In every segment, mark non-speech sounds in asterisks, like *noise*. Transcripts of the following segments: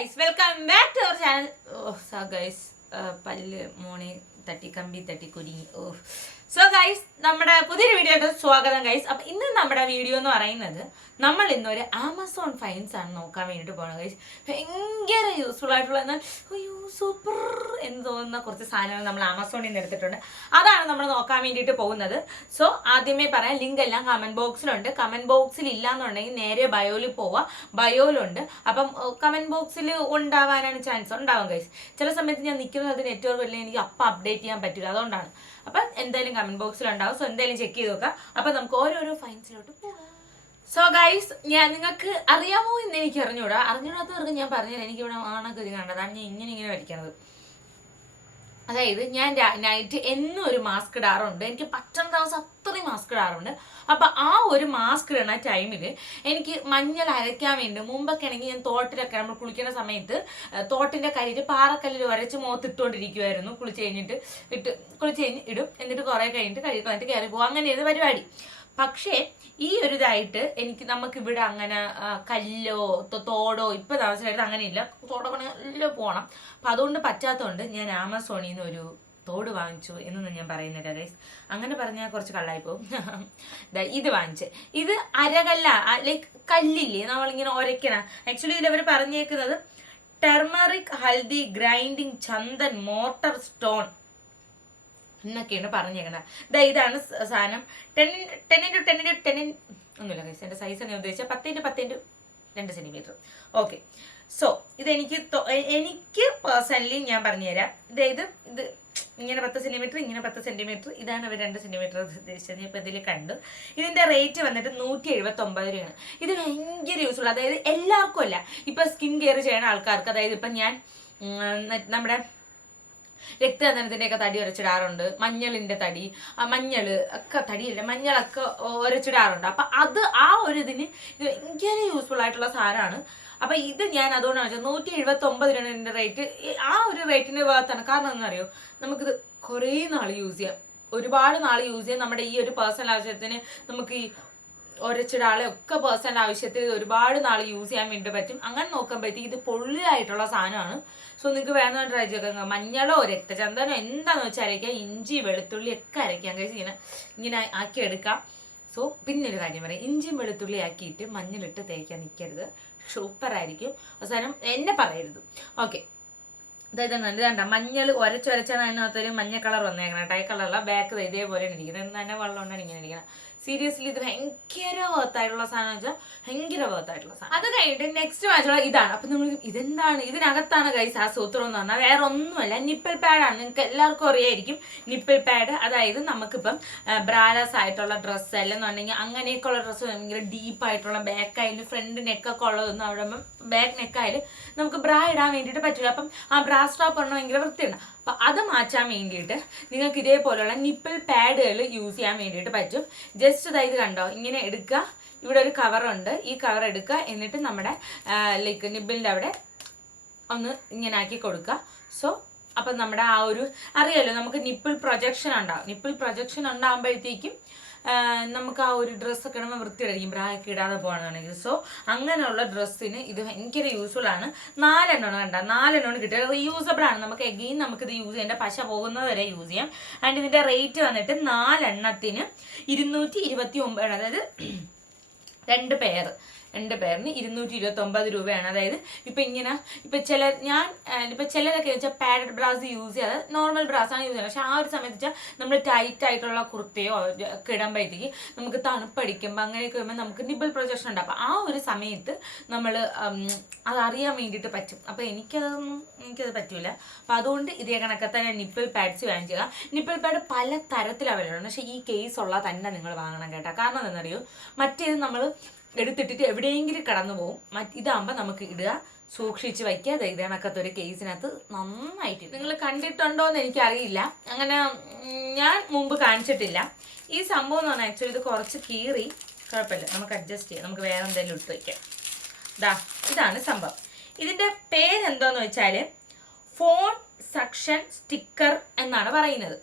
Guys welcome back to our channel oh so guys പല്ല് മോണി തട്ടി കമ്പി തട്ടി കുരുങ്ങി ഓ സോ ഗൈസ് നമ്മുടെ പുതിയൊരു വീഡിയോയുടെ സ്വാഗതം ഗൈസ് അപ്പൊ ഇന്ന് നമ്മുടെ വീഡിയോ എന്ന് പറയുന്നത് നമ്മൾ ഇന്നൊരു ആമസോൺ ഫൈൻസ് ആണ് നോക്കാൻ വേണ്ടിയിട്ട് പോകണം ഗൈസ് ഭയങ്കര യൂസ്ഫുൾ ആയിട്ടുള്ള എന്നാൽ സൂപ്പർ എന്ന് തോന്നുന്ന കുറച്ച് സാധനങ്ങൾ നമ്മൾ ആമസോണിൽ നിന്ന് എടുത്തിട്ടുണ്ട്. അതാണ് നമ്മൾ നോക്കാൻ വേണ്ടിയിട്ട് പോകുന്നത്. സോ ആദ്യമേ പറയാം ലിങ്ക് എല്ലാം കമന്റ് ബോക്സിലുണ്ട് കമന്റ് ബോക്സിൽ ഇല്ല എന്നുണ്ടെങ്കിൽ നേരെ ബയോയിൽ പോവുക ബയോയിലുണ്ട് അപ്പം കമന്റ് ബോക്സിൽ ഉണ്ടാവാനാണ് ചാൻസ് ഉണ്ടാവും ഗൈസ് ചില സമയത്ത് ഞാൻ നിൽക്കുന്നത് നെറ്റ്വർക്ക് അല്ലെങ്കിൽ എനിക്ക് അപ്പം അപ്ഡേറ്റ് ചെയ്യാൻ പറ്റില്ല. അതുകൊണ്ടാണ്. അപ്പം എന്തായാലും കമന്റ് ബോക്സിൽ ഉണ്ടാവും. സോ എന്തായാലും ചെക്ക് ചെയ്ത് നോക്കാം. അപ്പം നമുക്ക് ഓരോരോ ഫൈൻസിലോട്ട് പോകാം. സോ ഗൈസ് ഞാൻ നിങ്ങൾക്ക് അറിയാമോ എന്ന് എനിക്ക് അറിഞ്ഞൂടാ. അറിഞ്ഞൂടാത്തവർക്ക് ഞാൻ പറഞ്ഞുതരാം. എനിക്ക് ഇവിടെ ആണൊക്കെ ഇത് കണ്ടതാണ്. ഞാൻ ഇങ്ങനെ ഇങ്ങനെ വരയ്ക്കണത്. അതായത് ഞാൻ നൈറ്റ് എന്നും ഒരു മാസ്ക് ഇടാറുണ്ട്. എനിക്ക് പറ്റുന്ന ദിവസം അത്രയും മാസ്ക് ഇടാറുണ്ട്. അപ്പം ആ ഒരു മാസ്ക് ഇടുന്ന ടൈമിൽ എനിക്ക് മഞ്ഞൾ അരയ്ക്കാൻ വേണ്ടി മുമ്പൊക്കെ ആണെങ്കിൽ ഞാൻ തോട്ടിലൊക്കെ നമ്മൾ കുളിക്കുന്ന സമയത്ത് തോട്ടിന്റെ കരിയിട്ട് പാറക്കല്ലിൽ ഉരച്ച് മുഖത്ത് ഇട്ടുകൊണ്ടിരിക്കുമായിരുന്നു കുളിച്ച് കഴിഞ്ഞിട്ട് ഇട്ട് കുളിച്ച് കഴിഞ്ഞ് ഇടും. എന്നിട്ട് കുറേ കഴിഞ്ഞിട്ട് കഴുകി കയറി പോകും അങ്ങനെയായിരുന്നു പരിപാടി. പക്ഷേ ഈ ഒരു ഇതായിട്ട് എനിക്ക് നമുക്ക് ഇവിടെ അങ്ങനെ കല്ലോ തോടോ ഇപ്പൊ താമസിച്ചായിട്ട് അങ്ങനെയില്ല തോടോ പണിയല്ലോ പോകണം അപ്പൊ അതുകൊണ്ട് പറ്റാത്തതുകൊണ്ട് ഞാൻ ആമസോണിൽ നിന്ന് ഒരു തോട് വാങ്ങിച്ചു എന്നൊന്നും ഞാൻ പറയുന്നില്ല ഗൈസ് അങ്ങനെ പറഞ്ഞാൽ കുറച്ച് കള്ളായി പോകും *laughs* ഇത് വാങ്ങിച്ച്. ഇത് അരകല്ല ലൈക്ക് കല്ലില്ലേ? നമ്മളിങ്ങനെ ഒരയ്ക്കണ. ആക്ച്വലി ഇതിൽ അവർ പറഞ്ഞേക്കുന്നത് turmeric haldi grinding chandan motor stone എന്നൊക്കെയാണ് പറഞ്ഞേക്കണത് ദാ ഇതാണ് സാധനം. Ten ten into ten into ten ഒന്നുമില്ല കൈസ് എന്റെ സൈസ് എന്ന് ഉദ്ദേശിച്ചാൽ പത്ത് ഇന്റു രണ്ട് സെന്റിമീറ്റർ ഓക്കെ സോ ഇതെനിക്ക് എനിക്ക് പേഴ്സണലി ഞാൻ പറഞ്ഞുതരാം. അതായത് ഇത് ഇങ്ങനെ പത്ത് സെന്റിമീറ്റർ ഇങ്ങനെ പത്ത് സെന്റിമീറ്റർ ഇതാണ് അവർ രണ്ട് സെന്റിമീറ്റർ ഉദ്ദേശിച്ചത്. ഞാൻ ഇപ്പോൾ ഇതിൽ കണ്ടു. ഇതിന്റെ റേറ്റ് വന്നിട്ട് നൂറ്റി എഴുപത്തൊമ്പത് രൂപയാണ്. ഇത് ഭയങ്കര യൂസ്ഫുൾ അതായത് എല്ലാവർക്കും അല്ല. ഇപ്പം സ്കിൻ കെയർ ചെയ്യണ ആൾക്കാർക്ക് അതായത് ഇപ്പം ഞാൻ നമ്മുടെ രക്തചന്ദനത്തിന്റെ ഒക്കെ തടി ഉരച്ചിടാറുണ്ട് മഞ്ഞളിന്റെ തടി മഞ്ഞൾ ഒക്കെ തടിയല്ല മഞ്ഞളൊക്കെ ഉരച്ചിടാറുണ്ട് അപ്പൊ അത് ആ ഒരു ഇതിന് ഇത് ഭയങ്കര യൂസ്ഫുൾ ആയിട്ടുള്ള സാധനമാണ്. അപ്പൊ ഇത് ഞാൻ അതുകൊണ്ടാണ് വെച്ചത് നൂറ്റി എഴുപത്തി ഒമ്പത് രൂപയാണ് റേറ്റ് ആ ഒരു റേറ്റിന്റെ ഭാഗത്താണ് കാരണം എന്താണെന്നറിയോ? നമുക്കിത് കുറേ നാൾ യൂസ് ചെയ്യാം. ഒരുപാട് നാൾ യൂസ് ചെയ്യാം. നമ്മുടെ ഈ ഒരു പേഴ്സണൽ ആവശ്യത്തിന് നമുക്ക് ഈ ഒരച്ചിടാളെ ഒക്കെ പേഴ്സണൽ ആവശ്യത്തിൽ ഒരുപാട് നാൾ യൂസ് ചെയ്യാൻ വേണ്ടി പറ്റും. അങ്ങനെ നോക്കുമ്പോഴത്തേക്ക് ഇത് പൊള്ളിയായിട്ടുള്ള സാധനമാണ്. സോ നിങ്ങൾക്ക് വേണമെന്ന് ട്രൈ ചെയ്ത് മഞ്ഞളോ രക്തചന്ദനോ എന്താണെന്ന് വെച്ചാൽ അരയ്ക്കാം. ഇഞ്ചി വെളുത്തുള്ളി ഒക്കെ അരയ്ക്കാം. കഴിച്ച് ഇങ്ങനെ ഇങ്ങനെ ആക്കി എടുക്കാം. സോ പിന്നെ ഒരു കാര്യം പറയാം. ഇഞ്ചിയും വെളുത്തുള്ളി ആക്കിയിട്ട് മഞ്ഞളിട്ട് തേക്കാൻ നിൽക്കരുത് സൂപ്പർ ആയിരിക്കും. അവസാനം എന്നെ പറയരുത്. ഓക്കെ അതായത് ഇതാണ്ട മഞ്ഞൾ ഒരച്ചൊരച്ചാണ് അതിനകത്തൊരു മഞ്ഞ കളർ വന്നേക്കണം. ടൈ കളറുള്ള ബാക്ക് ഇതേപോലെയാണ് ഇരിക്കുന്നത്. എന്ന് തന്നെ വെള്ളം കൊണ്ടാണ് ഇങ്ങനെ ഇരിക്കുന്നത് സീരിയസ്ലി ഇത് ഭയങ്കര വേർത്തായിട്ടുള്ള സാധനം വെച്ചാൽ ഭയങ്കര വേർത്തായിട്ടുള്ള സാധനം. അത് കഴിഞ്ഞിട്ട് നെക്സ്റ്റ് മാച്ചുള്ള ഇതാണ്. അപ്പൊ നിങ്ങൾ ഇതെന്താണ്? ഇതിനകത്താണ് ഗൈസ് ആ സൂത്രം എന്ന് പറഞ്ഞാൽ വേറെ ഒന്നുമല്ല നിപ്പിൾ പാഡാണ് നിങ്ങൾക്ക് എല്ലാവർക്കും അറിയായിരിക്കും നിപ്പിൾ പാഡ് അതായത് നമുക്കിപ്പം ബ്രാലസ് ആയിട്ടുള്ള ഡ്രസ്സ് അല്ലെന്നുണ്ടെങ്കിൽ അങ്ങനെയൊക്കെയുള്ള ഡ്രസ്സ് ഭയങ്കര ഡീപ്പ് ആയിട്ടുള്ള ബാക്ക് ആയാലും ഫ്രണ്ട് നെക്കൊക്കെ ഉള്ളതൊന്നും അവിടെ ബാക്ക് നെക്കായാലും നമുക്ക് ബ്രാ ഇടാൻ വേണ്ടിയിട്ട് പറ്റില്ല. അപ്പം ആ ബ്രാ സ്റ്റോപ്പ് പറഞ്ഞാൽ ഭയങ്കര വൃത്തിയുണ്ട്. അപ്പം അത് മാറ്റാൻ വേണ്ടിയിട്ട് നിങ്ങൾക്ക് ഇതേപോലെയുള്ള നിപ്പിൾ പാഡുകൾ യൂസ് ചെയ്യാൻ വേണ്ടിയിട്ട് പറ്റും. ജസ്റ്റ് ഇതായത് കണ്ടോ? ഇങ്ങനെ എടുക്കുക. ഇവിടെ ഒരു കവറുണ്ട് ഈ കവർ എടുക്കുക. എന്നിട്ട് നമ്മുടെ ലൈക്ക് നിബിളിന്റെ അവിടെ ഒന്ന് ഇങ്ങനെ ആക്കി കൊടുക്കുക. സോ അപ്പം നമ്മുടെ ആ ഒരു അറിയാലോ നമുക്ക് നിപ്പിൾ പ്രൊജക്ഷൻ ഉണ്ടാവും. നിപ്പിൾ പ്രൊജക്ഷൻ ഉണ്ടാകുമ്പോഴത്തേക്കും നമുക്ക് ആ ഒരു ഡ്രസ്സൊക്കെ ഇടുമ്പോൾ വൃത്തിയായിരിക്കും ബ്രായൊക്കെ ഇടാതെ പോകണമെന്നുണ്ടെങ്കിൽ സോ അങ്ങനെയുള്ള ഡ്രസ്സിന് ഇത് ഭയങ്കര യൂസ്ഫുൾ ആണ്. നാലെണ്ണമാണ് കണ്ട നാലെണ്ണമാണ് കിട്ടുക റീയൂസബിൾ ആണ്. നമുക്ക് എഗെയിൻ നമുക്ക് ഇത് യൂസ് ചെയ്യേണ്ട പശ പോകുന്നത് വരെ യൂസ് ചെയ്യാം. ആൻഡ് ഇതിന്റെ റേറ്റ് വന്നിട്ട് നാലെണ്ണത്തിന് ഇരുന്നൂറ്റി ഇരുപത്തി ഒമ്പത് അതായത് രണ്ട് പെയർ രണ്ട് പേരിന് ഇരുന്നൂറ്റി ഇരുപത്തി ഒമ്പത് രൂപയാണ്. അതായത് ഇപ്പം ഇങ്ങനെ ഇപ്പം ചില ഞാൻ ഇപ്പം ചിലരൊക്കെ വെച്ചാൽ പാഡഡ് ബ്രാസ് യൂസ് ചെയ്യാതെ നോർമൽ ബ്രാസ് ആണ് യൂസ് ചെയ്യുന്നത്. പക്ഷേ ആ ഒരു സമയത്ത് വെച്ചാൽ നമ്മൾ ടൈറ്റ് ആയിട്ടുള്ള കുർത്തയോ ഒക്കെ ഇടുമ്പോഴത്തേക്ക് നമുക്ക് തണുപ്പടിക്കുമ്പോൾ അങ്ങനെയൊക്കെ വരുമ്പോൾ നമുക്ക് നിബിൾ പ്രൊജക്ഷൻ ഉണ്ട്. അപ്പം ആ ഒരു സമയത്ത് നമ്മൾ അത് അറിയാൻ വേണ്ടിയിട്ട് പറ്റും. അപ്പം എനിക്കതൊന്നും എനിക്കത് പറ്റില്ല അപ്പം അതുകൊണ്ട് ഇതേ കണക്കെ ഞാൻ നിപ്പിൾ പാഡ്സ് വാങ്ങിക്കുക നിപ്പിൾ പാഡ് പല ആണ് പക്ഷേ ഈ കേസ് ഉള്ള തന്നെ നിങ്ങൾ വാങ്ങണം കേട്ടോ. കാരണം എന്താണെന്നറിയോ? മറ്റേത് നമ്മൾ എടുത്തിട്ടിട്ട് എവിടെയെങ്കിലും കടന്നു പോകും മറ്റ് ഇതാകുമ്പോൾ നമുക്ക് ഇടുക. സൂക്ഷിച്ച് വയ്ക്കുക. ദേ ഇതിനകത്ത് ഒരു കേസിനകത്ത് നന്നായിട്ട് നിങ്ങൾ കണ്ടിട്ടുണ്ടോ എന്ന് എനിക്കറിയില്ല. അങ്ങനെ ഞാൻ മുമ്പ് കാണിച്ചിട്ടില്ല. ഈ സംഭവം എന്ന് പറഞ്ഞാൽ ആക്ച്വലി ഇത് കുറച്ച് കീറി. കുഴപ്പമില്ല. നമുക്ക് അഡ്ജസ്റ്റ് ചെയ്യാം. നമുക്ക് വേറെ എന്തെങ്കിലും ഇട്ട് വയ്ക്കാം. ഇതാ ഇതാണ് സംഭവം. ഇതിന്റെ പേരെന്തോന്ന് വെച്ചാൽ ഫോൺ സക്ഷൻ സ്റ്റിക്കർ എന്നാണ് പറയുന്നത്.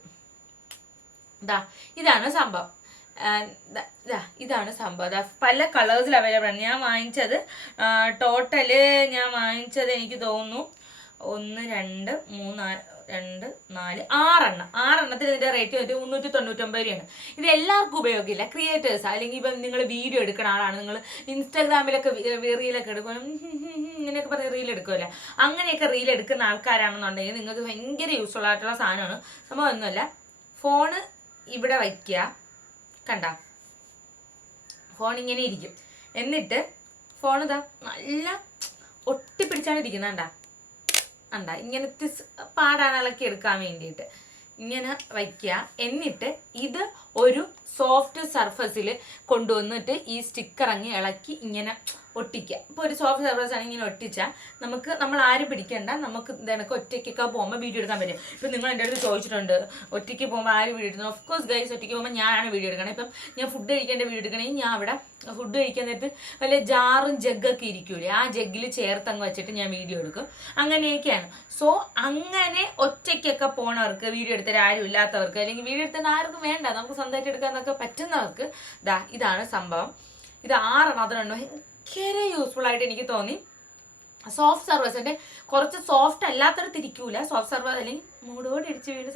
ദാ ഇതാണ് സംഭവം. ഇതാണ് സംഭവം. പല കളേഴ്സിൽ അവൈലബിൾ ആണ്. ഞാൻ വാങ്ങിച്ചത് ടോട്ടൽ ഞാൻ വാങ്ങിച്ചത് എനിക്ക് തോന്നുന്നു ഒന്ന് രണ്ട് മൂന്ന് രണ്ട് നാല് ആറെണ്ണം. ആറെണ്ണത്തിന് ഇതിന്റെ റേറ്റ് വന്നിട്ട് മുന്നൂറ്റി തൊണ്ണൂറ്റൊമ്പത് രൂപയാണ്. ഇത് എല്ലാവർക്കും ഉപയോഗമില്ല ക്രിയേറ്റേഴ്സ് അല്ലെങ്കിൽ ഇപ്പം നിങ്ങൾ വീഡിയോ എടുക്കുന്ന ആളാണ്. നിങ്ങൾ ഇൻസ്റ്റാഗ്രാമിലൊക്കെ റീലൊക്കെ എടുക്കും ഇങ്ങനെയൊക്കെ പറഞ്ഞ് റീൽ എടുക്കുമല്ലോ അങ്ങനെയൊക്കെ റീൽ എടുക്കുന്ന ആൾക്കാരാണെന്നുണ്ടെങ്കിൽ നിങ്ങൾക്ക് ഭയങ്കര യൂസ്ഫുൾ ആയിട്ടുള്ള സാധനമാണ്. സംഭവം ഒന്നുമല്ല. ഫോണ് ഇവിടെ വയ്ക്കുക. കണ്ട? ഫോൺ ഇങ്ങനെ ഇരിക്കും. എന്നിട്ട് ഫോൺ ഇതാ നല്ല ഒട്ടിപ്പിടിച്ചാണ് ഇരിക്കുന്നത് കണ്ടാ? കണ്ട? ഇങ്ങനത്തെ പാടാണ് എടുക്കാൻ വേണ്ടിയിട്ട്. ഇങ്ങനെ വയ്ക്കുക. എന്നിട്ട് ഇത് ഒരു സോഫ്റ്റ് സർഫസിൽ കൊണ്ടുവന്നിട്ട് ഈ സ്റ്റിക്കർ അങ്ങ് ഇളക്കി ഇങ്ങനെ ഒട്ടിക്കുക ഇപ്പോൾ ഒരു സോഫ്റ്റ് സർഫസ് ആണ് ഇങ്ങനെ ഒട്ടിച്ചാൽ നമുക്ക് നമ്മൾ ആരും പിടിക്കണ്ട. നമുക്ക് ഇതണക്ക് ഒറ്റയ്ക്കൊക്കെ പോകുമ്പോൾ വീഡിയോ എടുക്കാൻ പറ്റും. ഇപ്പം നിങ്ങൾ എന്റെ അടുത്ത് ചോദിച്ചിട്ടുണ്ട് ഒറ്റയ്ക്ക് പോകുമ്പോൾ ആരും വീഡിയോ എടുക്കുന്നത് ഓഫ് കോഴ്സ് ഗൈസ് ഒറ്റയ്ക്ക് പോകുമ്പോൾ ഞാനാണ് വീഡിയോ എടുക്കണം. ഇപ്പം ഞാൻ ഫുഡ് കഴിക്കേണ്ട വീഡിയോ എടുക്കണമെങ്കിൽ ഞാൻ അവിടെ ഫുഡ് കഴിക്കാൻ നേരത്ത് വല്ല ജാറും ജഗ്ഗൊക്കെ ഇരിക്കൂലേ ആ ജഗ്ഗിൽ ചേർത്തങ്ങ് വെച്ചിട്ട് ഞാൻ വീഡിയോ എടുക്കും. അങ്ങനെയൊക്കെയാണ്. സോ അങ്ങനെ ഒറ്റയ്ക്കൊക്കെ പോണവർക്ക് വീഡിയോ എടുത്തരാൻ ആരും ഇല്ലാത്തവർക്ക് അല്ലെങ്കിൽ വീഡിയോ എടുത്താൽ ആർക്കും വേണ്ട നമുക്ക് സ്വന്തമായിട്ട് ഒക്കെ പറ്റുന്നവർക്ക് ഇതാ ഇതാണ് സംഭവം. ഇത് ആറെണ്ണം അതിനുണ്ട് ഭയങ്കര യൂസ്ഫുൾ ആയിട്ട് എനിക്ക് തോന്നി. സോഫ്റ്റ് സർവീസിന്റെ കുറച്ച് സോഫ്റ്റ് അല്ലാത്തൊരു തിരിക്കൂല. സോഫ്റ്റ് സർവീസ് അല്ലെങ്കിൽ മൂടോട് അടിച്ച് വീട്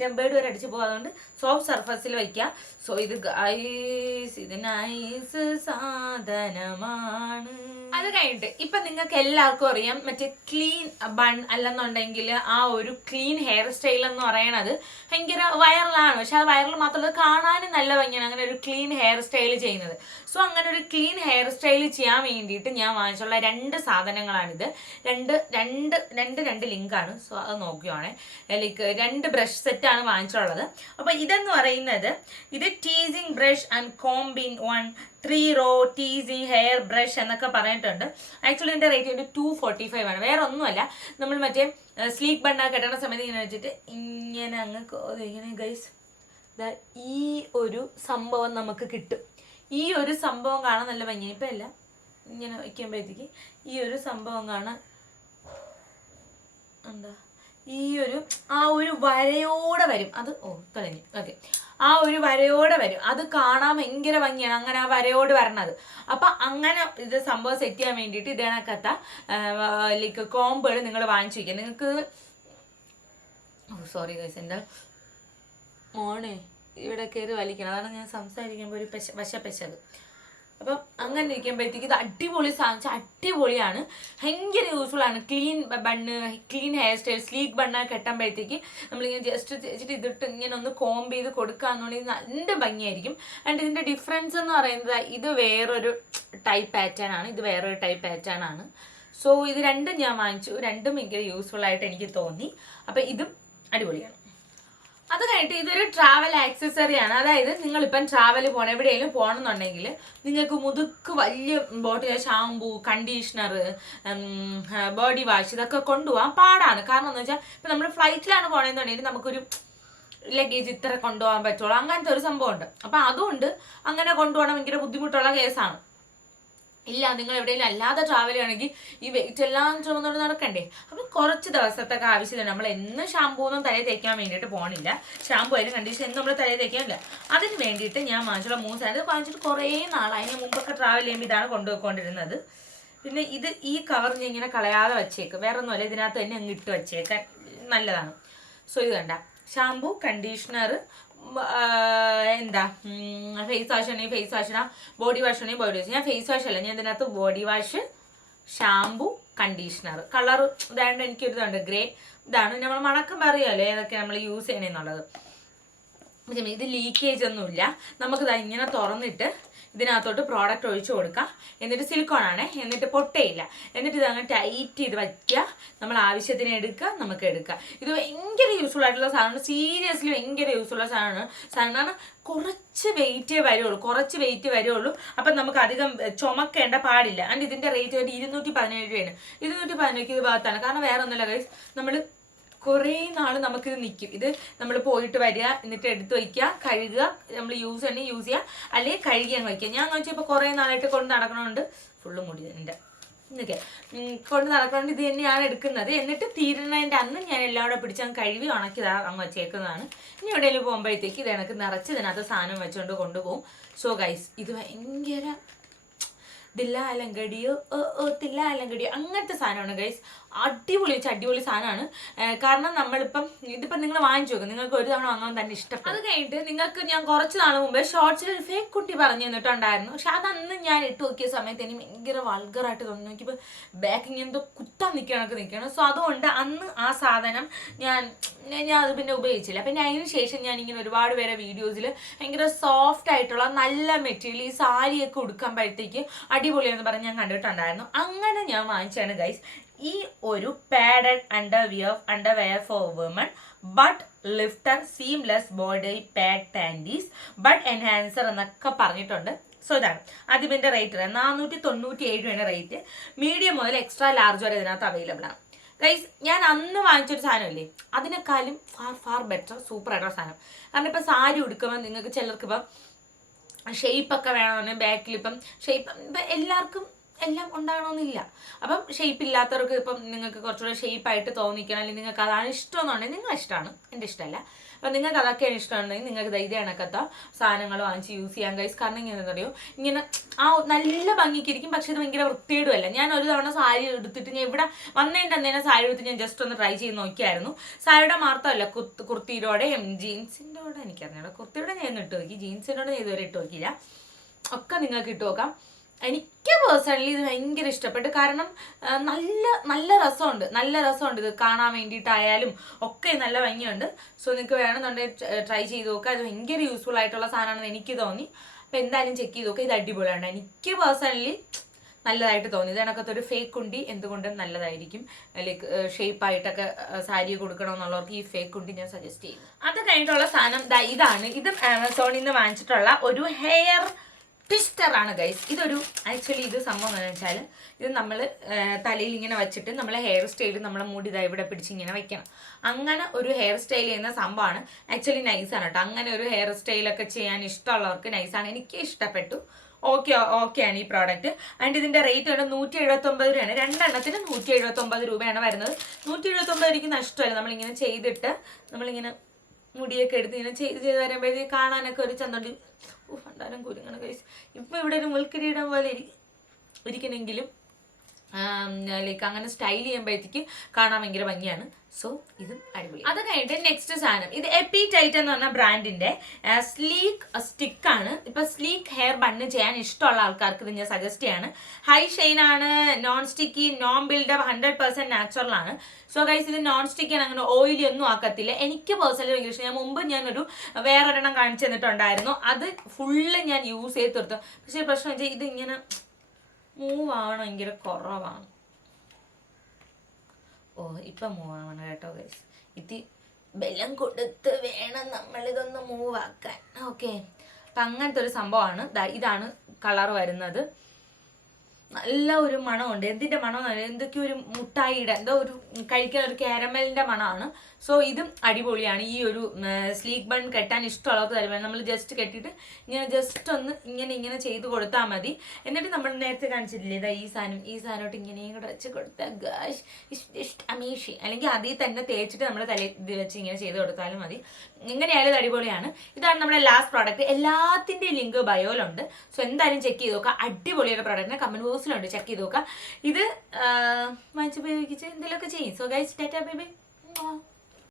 ടെമ്പേർഡ് വരെ അടിച്ച് പോകും അതുകൊണ്ട് സോഫ്റ്റ് സർഫസിൽ വയ്ക്കുക സോ ഇത് ഐസ് ഇത് നൈസ് സാധനമാണ്. അത് കഴിഞ്ഞിട്ട് ഇപ്പൊ നിങ്ങൾക്ക് എല്ലാവർക്കും അറിയാം മറ്റേ ക്ലീൻ ബൺ അല്ലെന്നുണ്ടെങ്കിൽ ആ ഒരു ക്ലീൻ ഹെയർ സ്റ്റൈൽ എന്ന് പറയണത് ഭയങ്കര വൈറലാണ്. പക്ഷെ അത് വൈറൽ മാത്രമല്ല കാണാനും നല്ല ഭംഗിയാണ് അങ്ങനെ ഒരു ക്ലീൻ ഹെയർ സ്റ്റൈൽ ചെയ്യുന്നത്. സോ അങ്ങനെ ഒരു ക്ലീൻ ഹെയർ സ്റ്റൈൽ ചെയ്യാൻ വേണ്ടിയിട്ട് ഞാൻ വാങ്ങിച്ചുള്ള രണ്ട് സാധനങ്ങളാണിത്. രണ്ട് രണ്ട് രണ്ട് രണ്ട് ലിങ്കാണ് സോ അത് നോക്കുകയാണെ ലൈക്ക് രണ്ട് ബ്രഷ് സെറ്റാണ് വാങ്ങിച്ചുള്ളത്. അപ്പോൾ ഇതെന്ന് പറയുന്നത് ഇത് teasing brush and comb in one three row teasing hair brush എന്നൊക്കെ പറഞ്ഞിട്ടുണ്ട്. ആക്ച്വലി ഇതിന്റെ റേറ്റ് ഒരു ടു ഫോർട്ടി ഫൈവ് ആണ്. വേറെ ഒന്നുമല്ല. നമ്മൾ മറ്റേ സ്ലീക്ക് ബണ്ണ കെട്ടണ സമയത്ത് ഇങ്ങനെ വെച്ചിട്ട് ഇങ്ങനെ അങ്ങ് ഇങ്ങനെ ഗൈസ് ഈ ഒരു സംഭവം നമുക്ക് കിട്ടും. ഈ ഒരു സംഭവം കാണാൻ നല്ല ഭംഗി ഇപ്പം അല്ല ഇങ്ങനെ വയ്ക്കുമ്പോഴത്തേക്ക് ഈ ഒരു സംഭവം കാണാൻ എന്താ? ഈ ഒരു ആ ഒരു വരയോടെ വരും. അത് ഓ തുടങ്ങി ഓക്കെ ആ ഒരു വരയോടെ വരും. അത് കാണാൻ ഭയങ്കര ഭംഗിയാണ്. അങ്ങനെ ആ വരയോട് വരണത്. അപ്പം അങ്ങനെ ഇത് സംഭവം സെറ്റ് ചെയ്യാൻ വേണ്ടിയിട്ട് ഇതേണക്കത്ത ലൈക്ക് കോമ്പുകൾ നിങ്ങൾ വാങ്ങിച്ചു വയ്ക്കുക നിങ്ങൾക്ക് സോറി ഗൈസ് എന്റെ മോണേ ഇവിടെ കയറി വലിക്കണം. അതാണ് ഞാൻ സംസാരിക്കുമ്പോൾ ഒരു പെശ വശപ്പെശത് അപ്പം അങ്ങനെ ഇരിക്കുമ്പോഴത്തേക്ക് ഇത് അടിപൊളി സാധിച്ച അടിപൊളിയാണ്. ഭയങ്കര യൂസ്ഫുൾ ആണ്. Clean bun clean hair style sleek bun കെട്ടുമ്പോഴത്തേക്ക് നമ്മളിങ്ങനെ ജസ്റ്റ് വെച്ചിട്ട് ഇതിട്ട് ഇങ്ങനെ ഒന്ന് കോംബ് ചെയ്ത് കൊടുക്കുകയെന്നുണ്ടെങ്കിൽ നല്ല ഭംഗിയായിരിക്കും. ആൻഡ് ഇതിന്റെ ഡിഫറൻസ് എന്ന് പറയുന്നത് ഇത് വേറൊരു ടൈപ്പ് പാറ്റേൺ ആണ്. ഇത് വേറൊരു ടൈപ്പ് പാറ്റേൺ ആണ്. സോ ഇത് രണ്ടും ഞാൻ വാങ്ങിച്ചു. രണ്ടും ഭയങ്കര യൂസ്ഫുൾ ആയിട്ട് എനിക്ക് തോന്നി. അപ്പം ഇതും അടിപൊളിയാണ്. അത് കഴിഞ്ഞിട്ട് ഇതൊരു ട്രാവൽ ആക്സസറി ആണ്. അതായത് നിങ്ങളിപ്പം ട്രാവൽ പോകണം എവിടെയെങ്കിലും പോകണമെന്നുണ്ടെങ്കിൽ നിങ്ങൾക്ക് മുതുക്ക് വലിയ bottle shampoo conditioner body wash ഇതൊക്കെ കൊണ്ടുപോകാൻ പാടാണ്. കാരണം എന്ന് വെച്ചാൽ ഇപ്പം നമ്മൾ ഫ്ലൈറ്റിലാണ് പോകണമെന്നുണ്ടെങ്കിൽ നമുക്കൊരു ലഗേജ് ഇത്ര കൊണ്ടുപോകാൻ പറ്റുള്ളൂ. അങ്ങനത്തെ ഒരു സംഭവമുണ്ട്. അപ്പം അതുകൊണ്ട് അങ്ങനെ കൊണ്ടുപോകണം ഭയങ്കര ബുദ്ധിമുട്ടുള്ള കേസാണ് ഇല്ല നിങ്ങൾ എവിടെയെങ്കിലും അല്ലാതെ ട്രാവൽ ചെയ്യണമെങ്കിൽ ഈ വെയിറ്റ് എല്ലാം ചുമന്നുകൊണ്ട് നടക്കണ്ടേ? അപ്പം കുറച്ച് ദിവസത്തൊക്കെ ആവശ്യമില്ല നമ്മൾ എന്ന് ഷാമ്പൂ ഒന്നും തലയിൽ തേക്കാൻ വേണ്ടിയിട്ട് പോകണില്ല ഷാമ്പൂ ആയാലും കണ്ടീഷൻ എന്നും നമ്മൾ തലയിൽ തേക്കാനില്ല. അതിന് വേണ്ടിയിട്ട് ഞാൻ വാങ്ങിച്ചുള്ള മൂന്ന് സാധനം വാങ്ങിച്ചിട്ട് കുറേ നാളായി. അതിന് മുമ്പൊക്കെ ട്രാവൽ ചെയ്യുമ്പോൾ ഇതാണ് കൊണ്ടുപോയിക്കൊണ്ടിരുന്നത്. പിന്നെ ഇത് ഈ കവർ ഞാൻ ഇങ്ങനെ കളയാതെ വെച്ചേക്കും. വേറെ ഒന്നുമല്ല ഇതിനകത്ത് തന്നെ അങ്ങ് ഇട്ട് വെച്ചേക്കാൻ നല്ലതാണ്. സോ ഇത് കണ്ട. ഷാമ്പൂ കണ്ടീഷണർ എന്താ? ഫേസ് വാഷ് ആണെങ്കിൽ ഫേസ് വാഷ് ഇടാം. ബോഡി വാഷ് ആണെങ്കിൽ ബോഡി വാഷ് ഞാൻ ഫേസ് വാഷ് അല്ല. ഞാൻ ഇതിനകത്ത് body wash shampoo conditioner colour ഇതായത് എനിക്കൊരു ഇതുണ്ട് ഗ്രേ ഇതാണ് നമ്മൾ മണക്കം പറയുമല്ലോ ഏതൊക്കെ നമ്മൾ യൂസ് ചെയ്യണമെന്നുള്ളത് ഇത് ലീക്കേജ് ഒന്നുമില്ല. നമുക്കിത് ഇങ്ങനെ തുറന്നിട്ട് ഇതിനകത്തോട്ട് പ്രോഡക്റ്റ് ഒഴിച്ചു കൊടുക്കാം. എന്നിട്ട് സിലിക്കോൺ ആണ്. എന്നിട്ട് പൊട്ടയില്ല എന്നിട്ട് ഇതങ്ങ് ടൈറ്റ് ചെയ്ത് വയ്ക്കുക. നമ്മൾ ആവശ്യത്തിന് എടുക്കുക നമുക്ക് എടുക്കാം ഇത് ഭയങ്കര യൂസ്ഫുൾ ആയിട്ടുള്ള സാധനമാണ്. സീരിയസ്ലി ഭയങ്കര യൂസ്ഫുൾ ഉള്ള സാധനമാണ്. സാധനമാണ് കുറച്ച് വെയിറ്റേ വരുള്ളൂ. കുറച്ച് വെയിറ്റ് വരുള്ളൂ. അപ്പം നമുക്ക് അധികം ചുമക്കേണ്ട പാടില്ല. ആൻഡ് ഇതിന്റെ റേറ്റ് ഒരു ഇരുന്നൂറ്റി പതിനേഴ് രൂപയാണ്. ഇരുന്നൂറ്റി പതിനേഴ് ഇത് ഭാഗത്താണ്. കാരണം വേറെ ഒന്നുമില്ല കൈസ് നമ്മൾ കുറേ നാൾ നമുക്കിത് നിൽക്കും ഇത് നമ്മൾ പോയിട്ട് വരിക എന്നിട്ട് എടുത്ത് വയ്ക്കുക കഴുകുക നമ്മൾ യൂസ് തന്നെ യൂസ് ചെയ്യുക അല്ലെങ്കിൽ കഴുകി അങ്ങ് വയ്ക്കുക. ഞാൻ വെച്ചാൽ ഇപ്പോൾ കുറേ നാളായിട്ട് കൊണ്ട് നടക്കണമുണ്ട് ഫുള്ള് മുടി എന്റെ എന്നൊക്കെ കൊണ്ട് നടക്കൊണ്ട് ഇത് തന്നെയാണ് എടുക്കുന്നത്. എന്നിട്ട് തീരുന്നതിന്റെ അന്ന് ഞാൻ എല്ലാം കൂടെ പിടിച്ച് അങ്ങ് കഴുകി ഉണക്കി അങ്ങ് വെച്ചേക്കുന്നതാണ്. ഇനി എവിടെയെങ്കിലും പോകുമ്പോഴത്തേക്ക് ഇത് എനിക്ക് നിറച്ച് ഇതിനകത്ത് സാധനം വെച്ചുകൊണ്ട് കൊണ്ടുപോകും. സോ ഗൈസ് ഇത് ഭയങ്കര ദില്ല അലങ്കടിയോ ഓ ഓ തില്ല അലങ്കടിയോ അങ്ങനത്തെ സാധനമാണ് ഗൈസ് അടിപൊളി വെച്ച് അടിപൊളി സാധനമാണ്. കാരണം നമ്മളിപ്പം ഇതിപ്പം നിങ്ങൾ വാങ്ങിച്ചു നോക്കും. നിങ്ങൾക്ക് ഒരു തവണ വാങ്ങാൻ തന്നെ ഇഷ്ടപ്പെടും. അത് കഴിഞ്ഞിട്ട് നിങ്ങൾക്ക് ഞാൻ കുറച്ച് നാൾ മുമ്പേ ഷോർട്സിൽ ഒരു ഫേക്ക് കുട്ടി പറഞ്ഞു തന്നിട്ടുണ്ടായിരുന്നു. പക്ഷെ അതന്ന് ഞാൻ ഇട്ട് നോക്കിയ സമയത്ത് എനിക്ക് ഭയങ്കര വൾഗറായിട്ട് തോന്നി. നോക്കിയപ്പോൾ ബാക്കിങ് എന്തോ കുത്താൻ നിൽക്കണക്ക് നിൽക്കണം സോ അതുകൊണ്ട് അന്ന് ആ സാധനം ഞാൻ ഞാൻ അത് പിന്നെ ഉപയോഗിച്ചില്ല. പിന്നെ അതിന് ശേഷം ഞാൻ ഇങ്ങനെ ഒരുപാട് പേരെ വീഡിയോസിൽ ഭയങ്കര സോഫ്റ്റ് ആയിട്ടുള്ള നല്ല മെറ്റീരിയൽ ഈ സാരിയൊക്കെ ഉടുക്കുമ്പോഴത്തേക്ക് അടിപൊളിയാണെന്ന് പറഞ്ഞ് ഞാൻ കണ്ടിട്ടുണ്ടായിരുന്നു. അങ്ങനെ ഞാൻ വാങ്ങിച്ചാണ് ഗൈസ് ഈ ഒരു padded underwear underwear for woman butt lifter seamless body pad panties butt enhancer എന്നൊക്കെ പറഞ്ഞിട്ടുണ്ട്. സോ ഇതാണ്. ആദ്യം റേറ്റ് നാനൂറ്റി തൊണ്ണൂറ്റി ഏഴ് രൂപയാണ് റേറ്റ് മീഡിയം മുതൽ എക്സ്ട്രാ ലാർജ് വരെ ഇതിനകത്ത് അവൈലബിൾ ആണ്. ഗൈസ് ഞാൻ അന്ന് വാങ്ങിച്ചൊരു സാധനമല്ലേ? അതിനേക്കാളും ഫാർ ഫാർ ബെറ്റർ സൂപ്പർ ആയിട്ടുള്ള സാധനം. കാരണം ഇപ്പം സാരി ഉടുക്കുമ്പോൾ നിങ്ങൾക്ക് ചിലർക്ക് ഇപ്പം ഷെയ്പ്പൊക്കെ വേണമെന്ന് ബാക്കിൽ ഇപ്പം ഷെയ്പ്പ് ഇപ്പം എല്ലാവർക്കും എല്ലാം ഉണ്ടാകണമെന്നില്ല. അപ്പം ഷെയ്പ്പ് ഇല്ലാത്തവർക്ക് ഇപ്പം നിങ്ങൾക്ക് കുറച്ചുകൂടെ ഷെയ്പ്പായിട്ട് തോന്നിക്കണം അല്ലെങ്കിൽ നിങ്ങൾക്ക് അതാണ് ഇഷ്ടമെന്നുണ്ടെങ്കിൽ നിങ്ങളെ ഇഷ്ടമാണ് എന്റെ ഇഷ്ടമല്ല. അപ്പം നിങ്ങൾക്ക് അതൊക്കെയാണ് ഇഷ്ടമുണ്ടെങ്കിൽ നിങ്ങൾക്ക് ധൈര്യം കണക്കത്ത സാധനങ്ങൾ വാങ്ങിച്ച് യൂസ് ചെയ്യാൻ കൈസ് കാരണം ഇങ്ങനെ എന്തറിയോ ഇങ്ങനെ ആ നല്ല ഭംഗിക്ക് ഇരിക്കും പക്ഷെ ഇത് ഭയങ്കര വൃത്തിയിടുമല്ല ഞാൻ ഒരു തവണ സാരി എടുത്തിട്ട് ഞാൻ ഇവിടെ വന്നതിന്റെ അന്നേരം സാരി എടുത്ത് ഞാൻ ജസ്റ്റ് ഒന്ന് ട്രൈ ചെയ്ത് നോക്കിയായിരുന്നു. സാരിയുടെ മാത്രമല്ല കുർത്തിയിലൂടെയും ജീൻസിന്റെ കൂടെ എനിക്കറിഞ്ഞോ കുർത്തിയുടെ ഞാൻ ഇട്ട് നോക്കി ജീൻസിന്റെ കൂടെ ഞാൻ ഇതുവരെ ഇട്ട് നോക്കിയില്ല. ഒക്കെ നിങ്ങൾക്ക് ഇട്ട് നോക്കാം. എനിക്ക് പേഴ്സണലി ഇത് ഭയങ്കര ഇഷ്ടപ്പെട്ടു. കാരണം നല്ല നല്ല രസമുണ്ട്. നല്ല രസമുണ്ട് ഇത് കാണാൻ വേണ്ടിയിട്ടായാലും ഒക്കെ നല്ല ഭംഗിയുണ്ട്. സോ നിങ്ങൾക്ക് വേണമെന്നുണ്ടെങ്കിൽ ട്രൈ ചെയ്ത് നോക്കുക അത് ഭയങ്കര യൂസ്ഫുൾ ആയിട്ടുള്ള സാധനമാണെന്ന് എനിക്ക് തോന്നി. അപ്പോൾ എന്തായാലും ചെക്ക് ചെയ്ത് നോക്കുക ഇത് അടിപൊളിയാണ്. എനിക്ക് പേഴ്സണലി നല്ലതായിട്ട് തോന്നി. ഇത് കണക്കത്തെ ഒരു ഫേക്ക് ഉണ്ടി എന്തുകൊണ്ടും നല്ലതായിരിക്കും. ലൈക്ക് ഷേപ്പായിട്ടൊക്കെ സാരി കൊടുക്കണമെന്നുള്ളവർക്ക് ഈ ഫേക്ക് ഉണ്ടി ഞാൻ സജസ്റ്റ് ചെയ്യും അത് കഴിഞ്ഞിട്ടുള്ള സാധനം ഇതാണ്. ഇതും ആമസോണിൽ നിന്ന് വാങ്ങിച്ചിട്ടുള്ള ഒരു ഹെയർ ട്വിസ്റ്റർ ആണ് ഗൈസ് ഇതൊരു ആക്ച്വലി ഇത് സംഭവം എന്ന് വെച്ചാൽ ഇത് നമ്മൾ തലയിൽ ഇങ്ങനെ വെച്ചിട്ട് നമ്മളെ ഹെയർ സ്റ്റൈൽ നമ്മളെ മുടി ഇതാ ഇവിടെ പിടിച്ച് ഇങ്ങനെ വെക്കണം. അങ്ങനെ ഒരു ഹെയർ സ്റ്റൈൽ ചെയ്യുന്ന സംഭവമാണ് ആക്ച്വലി നൈസാണ് കേട്ടോ അങ്ങനെ ഒരു ഹെയർ സ്റ്റൈലൊക്കെ ചെയ്യാൻ ഇഷ്ടമുള്ളവർക്ക് നൈസാണ് എനിക്ക് ഇഷ്ടപ്പെട്ടു. ഓക്കെ ഓക്കെയാണ് ഈ പ്രോഡക്റ്റ് ആൻഡ് ഇതിന്റെ റേറ്റ് വരുന്നത് നൂറ്റി എഴുപത്തൊമ്പത് രൂപയാണ്. രണ്ടെണ്ണത്തിന് നൂറ്റി എഴുപത്തൊമ്പത് രൂപയാണ് വരുന്നത്. നൂറ്റി എഴുപത്തൊമ്പത് രൂപയ്ക്ക് നഷ്ടമല്ല. നമ്മളിങ്ങനെ ചെയ്തിട്ട് നമ്മളിങ്ങനെ മുടിയൊക്കെ എടുത്ത് ഇങ്ങനെ ചെയ്ത് ചെയ്ത് വരുമ്പോഴത്തേക്ക് കാണാനൊക്കെ ഒരു ചന്തോണ്ടി ഉണ്ടാലും കുരുങ്ങണ കൈസ് ഇപ്പം ഇവിടെ ഒരു മുൽക്കിരീടം പോലെ ഇരി- ഇരിക്കണമെങ്കിലും ലൈക്ക് അങ്ങനെ സ്റ്റൈൽ ചെയ്യുമ്പോഴത്തേക്ക് കാണാൻ ഭയങ്കര ഭംഗിയാണ്. സോ ഇതും അടിപൊളി. അത് കഴിഞ്ഞിട്ട് നെക്സ്റ്റ് സാധനം. ഇത് എപ്പി ടൈറ്റ് എന്ന് പറഞ്ഞ ബ്രാൻഡിന്റെ സ്ലീക്ക് ആണ്. ഇപ്പൊ സ്ലീക്ക് ഹെയർ ബണ്ണ് ചെയ്യാൻ ഇഷ്ടമുള്ള ആൾക്കാർക്ക് ഇത് ഞാൻ സജസ്റ്റ് ചെയ്യാണ്. ഹൈ ഷെയിൻ ആണ് non sticky non build up hundred percent natural ആണ്. സോ ഗൈസ് ഇത് നോൺ സ്റ്റിക്കി ആണ് അങ്ങനെ ഓയിലി ഒന്നും ആക്കത്തില്ല. എനിക്ക് പേഴ്സണലി ഭയങ്കര ഇഷ്ടം. ഞാൻ മുമ്പ് ഞാനൊരു വേറൊരെണ്ണം കാണിച്ചു തന്നിട്ടുണ്ടായിരുന്നു. അത് ഫുള്ള് ഞാൻ യൂസ് ചെയ്ത് തീർത്തു. പക്ഷേ പ്രശ്നം വെച്ചാൽ ഇത് ഇങ്ങനെ മൂവ് ആവണം ഭയങ്കര കുറവാണ്. ഓ ഇപ്പം മൂവ് ആവണം കേട്ടോ ഗൈസ് ഇത് ബലം കൊടുത്ത് വേണം നമ്മളിതൊന്ന് മൂവ് ആക്കാൻ ഓക്കെ. അപ്പം അങ്ങനത്തെ ഒരു സംഭവമാണ്. ഇതാണ് കളർ വരുന്നത്. നല്ല ഒരു മണമുണ്ട്. എന്തിന്റെ മണം എന്തൊക്കെയോ ഒരു മുട്ടായിയുടെ എന്തോ ഒരു കഴിക്കാൻ ഒരു കാരമലിന്റെ മണമാണ്. സോ ഇതും അടിപൊളിയാണ്. ഈ ഒരു സ്ലീക്ക് ബൺ കെട്ടാൻ ഇഷ്ടമുള്ളവർക്ക് തരുമ്പോൾ നമ്മൾ ജസ്റ്റ് കെട്ടിയിട്ട് ഇങ്ങനെ ജസ്റ്റ് ഒന്ന് ഇങ്ങനെ ഇങ്ങനെ ചെയ്ത് കൊടുത്താൽ മതി. എന്നിട്ട് നമ്മൾ നേരത്തെ കാണിച്ചിട്ടില്ലേ ഇതാ ഈ സാധനം. ഈ സാധനമായിട്ട് ഇങ്ങനെയും കൂടെ വെച്ച് കൊടുത്താൽ അമീഷി അല്ലെങ്കിൽ അതിൽ തന്നെ തേച്ചിട്ട് നമ്മൾ തല ഇത് വെച്ച് ഇങ്ങനെ ചെയ്ത് കൊടുത്താലും മതി. ഇങ്ങനെയായാലും ഇത് അടിപൊളിയാണ്. ഇതാണ് നമ്മുടെ ലാസ്റ്റ് പ്രോഡക്റ്റ് എല്ലാത്തിന്റെയും ലിങ്ക് ബയോയിലുണ്ട് സോ എന്തായാലും ചെക്ക് ചെയ്ത് നോക്കുക. അടിപൊളിയുടെ പ്രോഡക്റ്റിനെ കമന്റ് ബോക്സിലുണ്ട് ചെക്ക് ചെയ്ത് നോക്കുക. ഇത് വാങ്ങിച്ച് ഉപയോഗിച്ച് എന്തെങ്കിലുമൊക്കെ ചെയ്യും? So guys tata bye bye